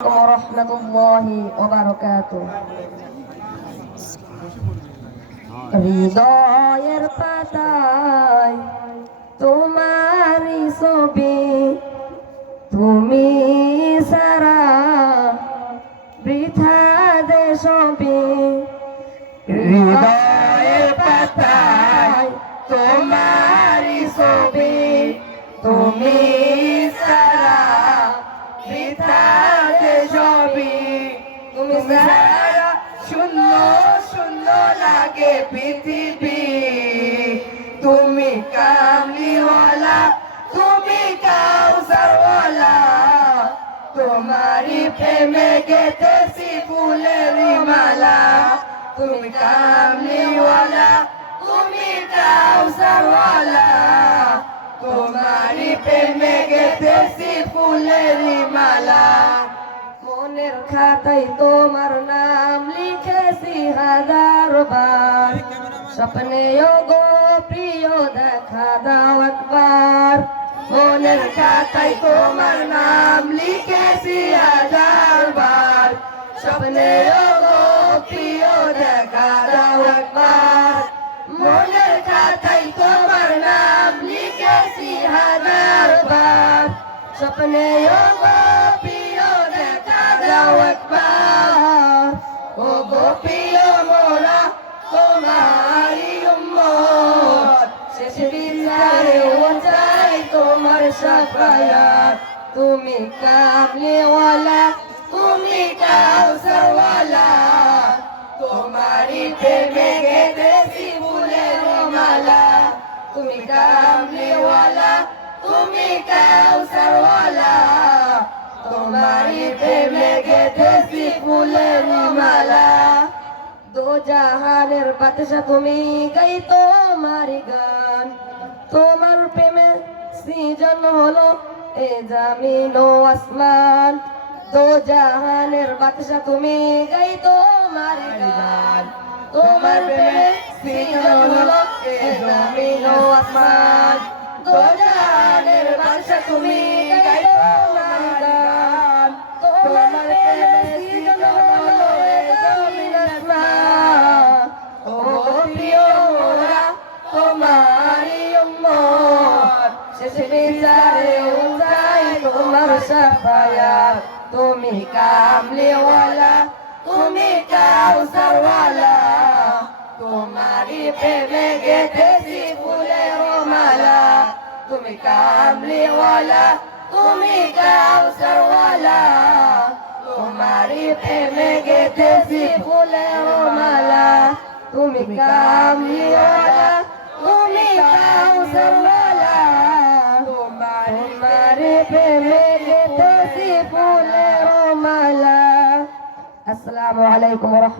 ওয়ারাহমাতুল্লাহি ওয়া বারাকাতুহু। হৃদয়ের পাতায় তোমারই ছবি, তুমি সারা বৃথা দেশবি। হৃদয়ের পাতায় তোমারই ছবি, তুমি সারা বৃথা দেশবি। তুমি সারা শূন্য শূন্য লাগে পৃথিবী। তুমি কামলিওয়ালা, তুমি কাউসারওয়ালা, তোমারই প্রেমে গেঁথেছি ফুলের মালা। তুমি কামলিওয়ালা, তুমি কাউসারওয়ালা, তোমারই প্রেমে গেঁথেছি ফুলের মালা। মনের খাতায় তোমার নাম লিখেছি হাজার বার, স্বপ্নেও গো প্রিয় দেখা দাও একবার। মনের খাতায় তোমার নাম লিখেছি হাজার বার, স্বপ্নেও গো প্রিয় দেখা দাও একবার। মনের খাতায় তোমার নাম লিখেছি হাজার বার, স্বপ্নেও গো প্রিয় দেখা দাও একবার। ও গো প্রিয় মোরা তোমারই উম্মত, শেষ বিচারেও চাই তোমার শাফায়াত। তুমি কামলিওয়ালা, তুমি কাউসারওয়ালা, তোমারই প্রেমে গেঁথেছি ফুলের মালা। তুমি কামলিওয়ালা, তুমি কাউসারওয়ালা, তোমারই প্রেমে গেঁথেছি ফুলের মালা। দো জাহানের বাদশা তুমি, গাই তোমার গান। তোমার প্রেমে সৃজন হলো এ জমিন ও আসমান। দো জাহানের বাদশা তুমি, গাই তোমার গান। তোমার প্রেমে সৃজন হলো এ জমিন ও আসমান। দো জাহানের বাদশা তুমি, গাই তোমার গান। তোমার প্রেমে সৃজন হলো এ জমিন আসমান। ও প্রিয় মোরা তোমারই উম্মত, শেষ বিচারেও চাই তোমার শাফায়াত। তুমি কামলিওয়ালা, তুমি কাউসারওয়ালা, তোমারই প্রেমে গেঁথেছি ফুলের মালা। তুমি কামলিওয়ালা, তুমি কাউসারওয়ালা, তোমারই প্রেমে গেঁথেছি ফুলের মালা। তুমি কামলিওয়ালা, তুমি কাউসারওয়ালা, তোমারই প্রেমে গেঁথেছি ফুলের মালা। আসসালামু আলাইকুম ওয়া রাহমাতুল্লাহ।